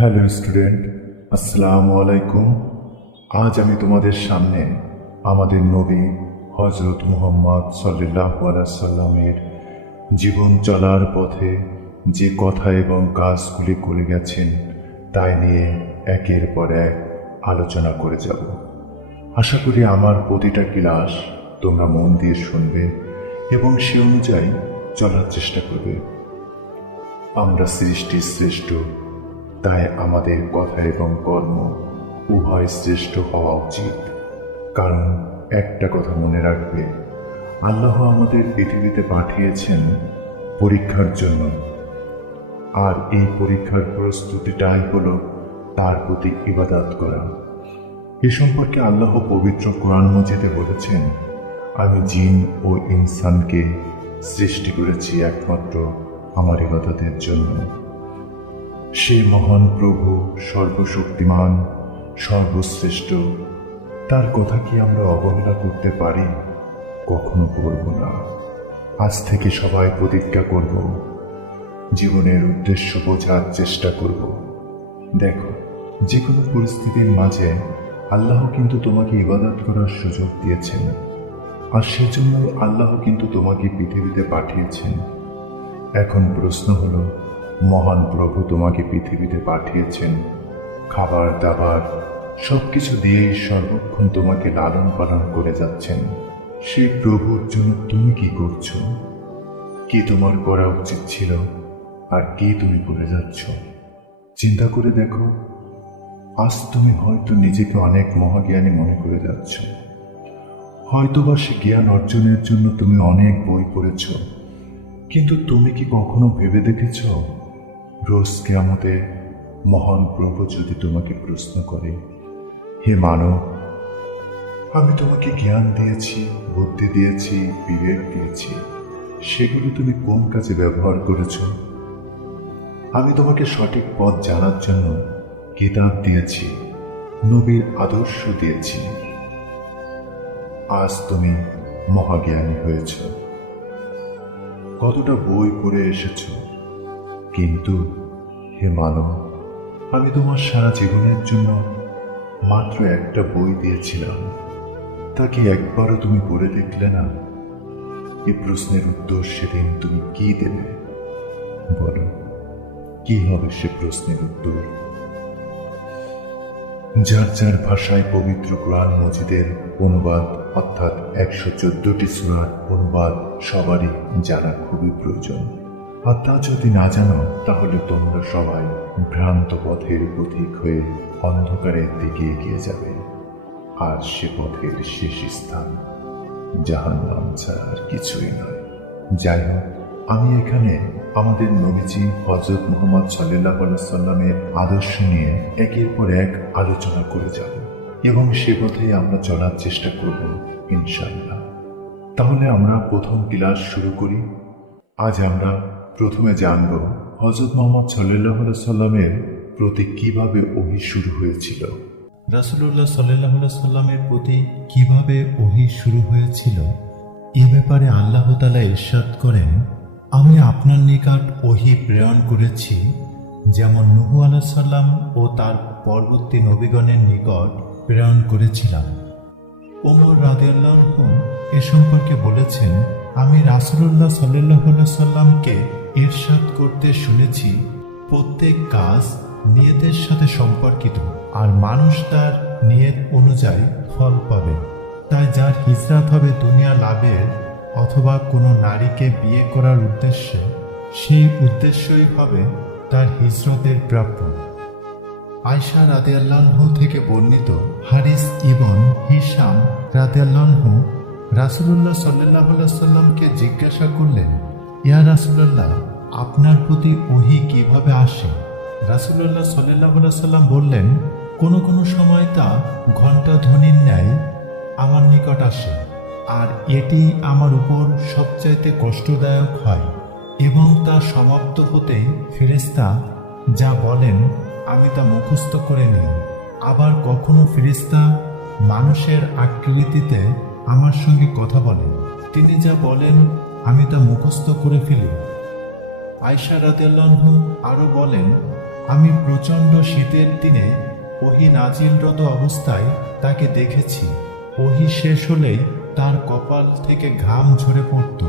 Hello student, আসসালামু আলাইকুম। আজ আমি তোমাদের সামনে আমাদের নবী হজরত মুহাম্মদ সাল্লাহ সাল্লামের জীবন চলার পথে যে কথা এবং কাজগুলি করে গেছেন, তাই নিয়ে একের পর এক আলোচনা করে যাব। আশা করি আমার প্রতিটা ক্লাস তোমরা মন দিয়ে শুনবে এবং সে অনুযায়ী চলার চেষ্টা করবে। আমরা সৃষ্টির শ্রেষ্ঠ তাই আমাদের কথা এবং কর্ম উভয় শ্রেষ্ঠ হওয়া উচিত। কারণ একটা কথা মনে রাখবে, আল্লাহ আমাদের পৃথিবীতে পাঠিয়েছেন পরীক্ষার জন্য। আর এই পরীক্ষার প্রস্তুতিটাই হলো তার প্রতি ইবাদাত করা। এ সম্পর্কে আল্লাহ পবিত্র কোরআন মজিদে বলেছেন, আমি জিন ও ইনসানকে সৃষ্টি করেছি একমাত্র আমার ইবাদতের জন্য। সেই মহান প্রভু, সর্বশক্তিমান, সর্বশ্রেষ্ঠ। তার কথা কি আমরা অবহেলা করতে পারি? কখনো করব না। আজ থেকে সবাই প্রতিজ্ঞা করব। জীবনের উদ্দেশ্য বোঝার চেষ্টা করব। দেখো যে কোনো পরিস্থিতির মাঝে আল্লাহ কিন্তু তোমাকে ইবাদত করার সুযোগ দিয়েছেন। আর সেজন্য আল্লাহ কিন্তু তোমাকে পৃথিবীতে পাঠিয়েছেন। এখন প্রশ্ন হলো মহান প্রভু তোমাকে পৃথিবীতে পাঠিয়েছেন। খাবার, দাবার সব কিছু দিয়েই সর্বক্ষণ তোমাকে লালন পালন করে যাচ্ছেন। সেই প্রভুর জন্য তুমি কি করছ? কি তোমার করা উচিত ছিল? আর কি তুমি করে যাচ্ছ? চিন্তা করে দেখো। আজ তুমি হয়তো নিজেকে অনেক মহাজ্ঞানী মনে করে যাচ্ছ। হয়তোবা সে জ্ঞান অর্জনের জন্য তুমি অনেক বই পড়েছ। কিন্তু তুমি কি কখনো ভেবে দেখেছ? রোজ কেয়ামতে মহান প্রভু যদি তোমাকে প্রশ্ন করে, হে মানব, আমি তোমাকে জ্ঞান দিয়েছি, বুদ্ধি দিয়েছি, বিবেক দিয়েছি, সেগুলো তুমি কোন কাজে ব্যবহার করেছ? আমি তোমাকে সঠিক পথ জানার জন্য কিতাব দিয়েছি, নবীর আদর্শ দিয়েছি। আজ তুমি মহাজ্ঞানী হয়েছ। কতটা বই পড়ে এসেছ? কিন্তু হে মানব, আমি তোমার সারা জীবনের জন্য মাত্র একটা বই দিয়েছিলাম। তাকে একবারও তুমি পড়ে দেখলে না? এ প্রশ্নের উত্তর সেদিন তুমি কি দেবে? বলো, কি হবে সে প্রশ্নের উত্তর? যার যার ভাষায় পবিত্র কোরআন, মজিদের অনুবাদ, অর্থাৎ একশো চোদ্দটি সুরার অনুবাদ সবারই জানা খুবই প্রয়োজন। আর তা যদি না জানো, তাহলে তোমরা সবাই ভ্রান্ত পথের পথিক হয়ে অন্ধকারের দিকে এগিয়ে যাবে। আর সে পথের শেষ স্থান জাহান নাম ছাড়া আর কিছুই নয়। যাই হোক, আমি এখানে আমাদের নবীজি হজরত মোহাম্মদ সাল্লাহ সাল্লামের আদর্শ নিয়ে একের পর এক আলোচনা করে যাব এবং সে পথেই আমরা চলার চেষ্টা করব ইনশাল্লাহ তাহলে আমরা প্রথম ক্লাস শুরু করি। আজ আমরা প্রথমে জানব হজরত মোহাম্মদ সাল্লাহ সাল্লামের প্রতি কীভাবে ওহি শুরু হয়েছিল। রাসুল্লাহ সাল্লাহ সাল্লামের প্রতি কীভাবে ওহি শুরু হয়েছিল, এ ব্যাপারে আল্লাহ তালা ইরশাদ করেন, আমি আপনার নিকট ওহি প্রেরণ করেছি, যেমন নুহু আলাহ সাল্লাম ও তার পরবর্তী নবীগণের নিকট প্রেরণ করেছিলাম। ওমর রাদিয়াল্লাহ এ সম্পর্কে বলেছেন, আমি রাসুল্লাহ সাল্লাহ সাল্লামকে ইরশাদ করতে শুনেছি, প্রত্যেক কাজ নিয়তের সাথে সম্পর্কিত আর মানুষ তার নিয়ত অনুযায়ী ফল পাবে। তাই যার হিজরাত হবে দুনিয়া লাভের অথবা কোনো নারীকে বিয়ে করার উদ্দেশ্যে, সেই উদ্দেশ্যই হবে তার হিজরতের প্রাপ্য। আয়সা রাদেয়াল্লাহ থেকে বর্ণিত হারিস ইবন হিসাম রাদেয়াল্লাহ রাসুল্লাহ সাল্লাহ সাল্লামকে জিজ্ঞাসা করলেন ইয়া রাসুল্লাহ আপনার প্রতি ওহি কীভাবে আসে? রাসুল্লাহ সাল্লাহ সাল্লাম বললেন, কোনো কোনো সময় তা ঘণ্টা ধ্বনির ন্যায় আমার নিকট আসে, আর এটি আমার উপর সবচাইতে কষ্টদায়ক হয় এবং তা সমাপ্ত হতে ফেরেস্তা যা বলেন, আমি তা মুখস্থ করে নিই। আবার কখনো ফেরেস্তা মানুষের আকৃতিতে আমার সঙ্গে কথা বলেন। তিনি যা বলেন আমি তা মুখস্থ করে ফেলি। আয়সা রাদিয়াল্লাহু আরও বলেন, আমি প্রচণ্ড শীতের দিনে ওহি নাজিলরত অবস্থায় তাকে দেখেছি। ওহি শেষ হলেই তার কপাল থেকে ঘাম ঝরে পড়ত।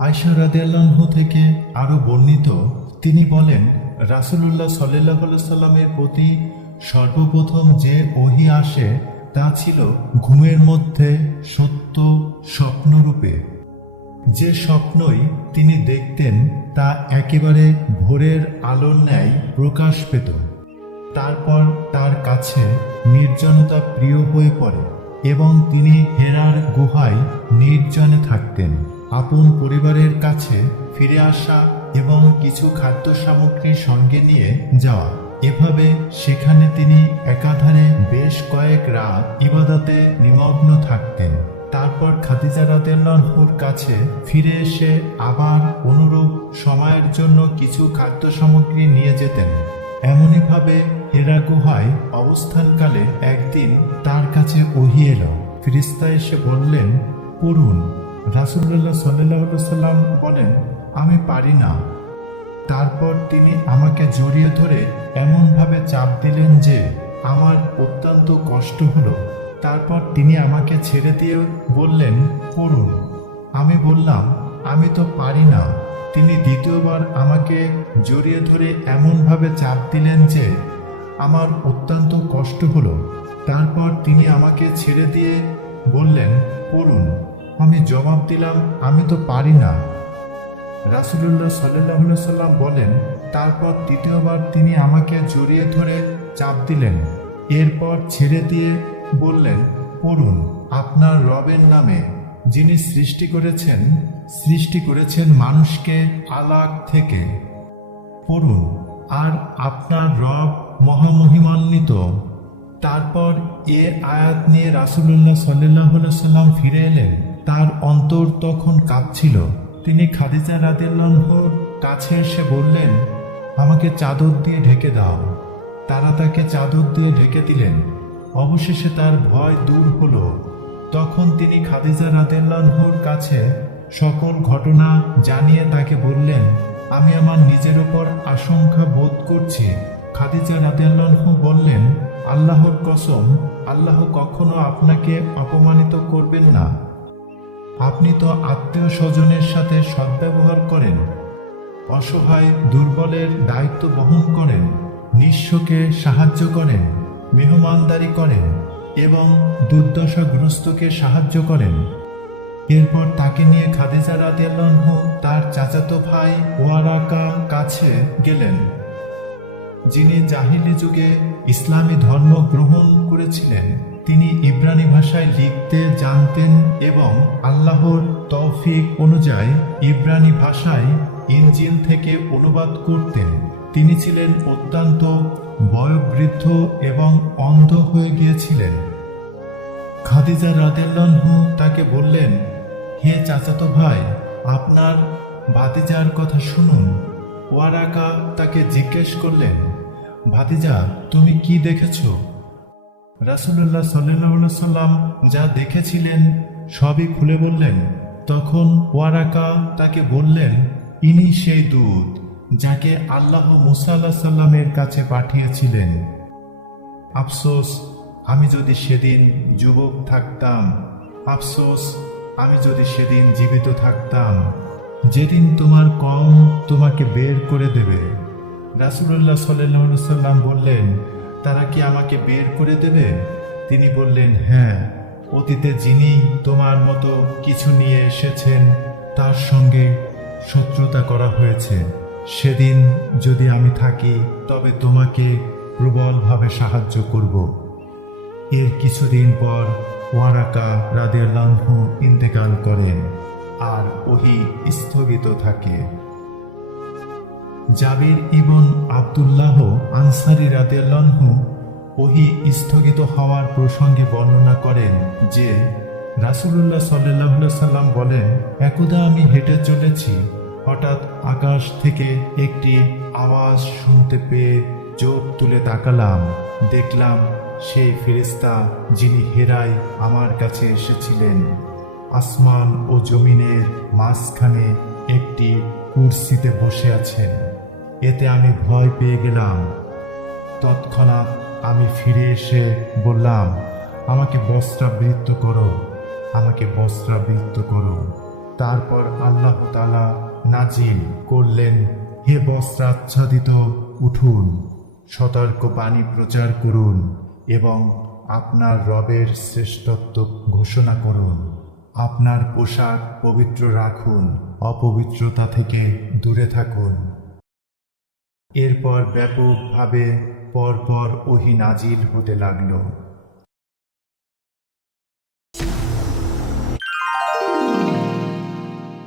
আয়সা রাদিয়াল্লাহু থেকে আরও বর্ণিত, তিনি বলেন, রাসূলুল্লাহ সাল্লাহ সাল্লামের প্রতি সর্বপ্রথম যে ওহি আসে তা ছিল ঘুমের মধ্যে সত্য স্বপ্নরূপে। যে স্বপ্নই তিনি দেখতেন, তা একেবারে ভোরের আলোর ন্যায় প্রকাশ পেত। তারপর তার কাছে নির্জনতা প্রিয় হয়ে পড়ে এবং তিনি হেরার গুহায় নির্জনে থাকতেন। আপন পরিবারের কাছে ফিরে আসা এবং কিছু খাদ্য সামগ্রী সঙ্গে নিয়ে যাওয়া। এভাবে সেখানে তিনি একাধারে বেশ কয়েক রাত ইবাদতে নিমগ্ন থাকতেন। তারপর খাদিজা রাদেল্লাহুর কাছে ফিরে এসে আবার অনুরূপ সময়ের জন্য কিছু খাদ্য সামগ্রী নিয়ে যেতেন। এমনইভাবে হেরা গুহায় অবস্থানকালে একদিন তার কাছে ওহি এলো। ফিরিস্তা এসে বললেন, পড়ুন। রাসুল্লাহ সাল্লাহ সাল্লাম বলেন, আমি পারি না। তারপর তিনি আমাকে জড়িয়ে ধরে এমনভাবে চাপ দিলেন যে, আমার অত্যন্ত কষ্ট হলো। তারপর তিনি আমাকে ছেড়ে দিয়ে বললেন পড়ুন আমি বললাম, আমি তো পারি না। তিনি দ্বিতীয়বার আমাকে জড়িয়ে ধরে এমনভাবে চাপ দিলেন যে আমার অত্যন্ত কষ্ট হলো। তারপর তিনি আমাকে ছেড়ে দিয়ে বললেন পড়ুন আমি জবাব দিলাম, আমি তো পারি না। রাসুলুল্লাহ সাল্লাহ সাল্লাম বলেন, তারপর তৃতীয়বার তিনি আমাকে জড়িয়ে ধরে চাপ দিলেন। এরপর ছেড়ে দিয়ে বললেন, পড়ুন, আপনার রবের নামে যিনি সৃষ্টি করেছেন সৃষ্টি করেছেন মানুষকে আলাক থেকে। পড়ুন, আর আপনার রব মহামহিমান্বিত। তারপর এ আয়াত নিয়ে রাসুলুল্লাহ সাল্লাহ সাল্লাম ফিরে এলেন। তার অন্তর তখন কাঁপছিল। তিনি খাদিজা রাদিল্লাহর কাছে এসে বললেন, আমাকে চাদর দিয়ে ঢেকে দাও। তারা তাকে চাদর দিয়ে ঢেকে দিলেন। অবশেষে তার ভয় দূর হলো। তখন তিনি খাদিজা রাদিল্লাহর কাছে সকল ঘটনা জানিয়ে তাকে বললেন, আমি আমার নিজের ওপর আশঙ্কা বোধ করছি। খাদিজা রাদিয়াল্লাহু বললেন, আল্লাহর কসম, আল্লাহ কখনো আপনাকে অপমানিত করবেন না। আপনি তো আত্মীয় স্বজনের সাথে সদ্ব্যবহার করেন, অসহায় দুর্বলের দায়িত্ব বহন করেন, নিঃস্বকে সাহায্য করেন। মেহমানদারি করেন এবং দুর্দশাগ্রস্তকে সাহায্য করেন। এরপর তাকে নিয়ে খাদিজা রাদিয়াল্লাহু তার চাচাতো ভাই ওয়ারাকা কাছে গেলেন, যিনি জাহিলি যুগে ইসলামী ধর্ম গ্রহণ করেছিলেন। তিনি ইব্রানি ভাষায় লিখতে, জানতেন এবং আল্লাহর তৌফিক অনুযায়ী ইব্রানি ভাষায় ইঞ্জিন থেকে অনুবাদ করতেন। তিনি ছিলেন অত্যন্ত বয়োবৃদ্ধ এবং অন্ধ হয়ে গিয়েছিলেন। খাদিজা রাদেল্লাহু তাকে বললেন, হে চাচাতো ভাই, আপনার ভাতিজার কথা শুনুন। ওয়ারাকা তাকে জিজ্ঞেস করলেন, ভাতিজা, তুমি কি দেখেছ? রাসুল্লাহ সাল্লাহ সাল্লাম যা দেখেছিলেন সবই খুলে বললেন। তখন ওয়ারাকা তাকে বললেন, ইনি সেই দূত। যাকে আল্লাহ মুসাল্লাহ সাল্লামের কাছে পাঠিয়েছিলেন। আফসোস, আমি যদি সেদিন যুবক থাকতাম, আফসোস, আমি যদি সেদিন জীবিত থাকতাম, যেদিন তোমার কম তোমাকে বের করে দেবে। রাসুল্লাহ সাল্লাহ সাল্লাম বললেন, তারা কি আমাকে বের করে দেবে? তিনি বললেন হ্যাঁ অতীতে যিনি তোমার মতো কিছু নিয়ে এসেছেন, তার সঙ্গে শত্রুতা করা হয়েছে। সেদিন যদি আমি থাকি, তবে তোমাকে প্রবলভাবে সাহায্য করব। এর কিছুদিন পর ওয়ারাকা রাদিয়াল্লাহু ইন্তেকাল করেন আর ওহি স্থগিত থাকে। জাবির ইবন আব্দুল্লাহ আনসারি রাদের রাদিয়াল্লাহু ওহি স্থগিত হওয়ার প্রসঙ্গে বর্ণনা করেন যে, রাসূলুল্লাহ সাল্লাল্লাহু সাল্লাম বলেন, একদা আমি হেঁটে চলেছি হঠাৎ আকাশ থেকে একটি আওয়াজ শুনতে পেয়ে চোখ তুলে তাকালাম। দেখলাম সেই ফেরেশতা যিনি হেরায় আমার কাছে এসেছিলেন। আসমান ও জমিনের মাঝখানে একটি কুরসিতে বসে আছেন। এতে আমি ভয় পেয়ে গেলাম। তৎক্ষণাৎ আমি ফিরে এসে বললাম, আমাকে বস্ত্রাবৃত্ত করো, আমাকে বস্ত্রাবৃত্ত করো। তারপর আল্লাহ তালা নাজিল করলেন, হে বস্ত্রাচ্ছাদিত উঠুন, সতর্ক বাণী প্রচার করুন এবং আপনার রবের শ্রেষ্ঠত্ব ঘোষণা করুন। আপনার পোশাক পবিত্র রাখুন, অপবিত্রতা থেকে দূরে থাকুন। এরপর ব্যাপকভাবে পরপর ওহি নাজিল হতে লাগল।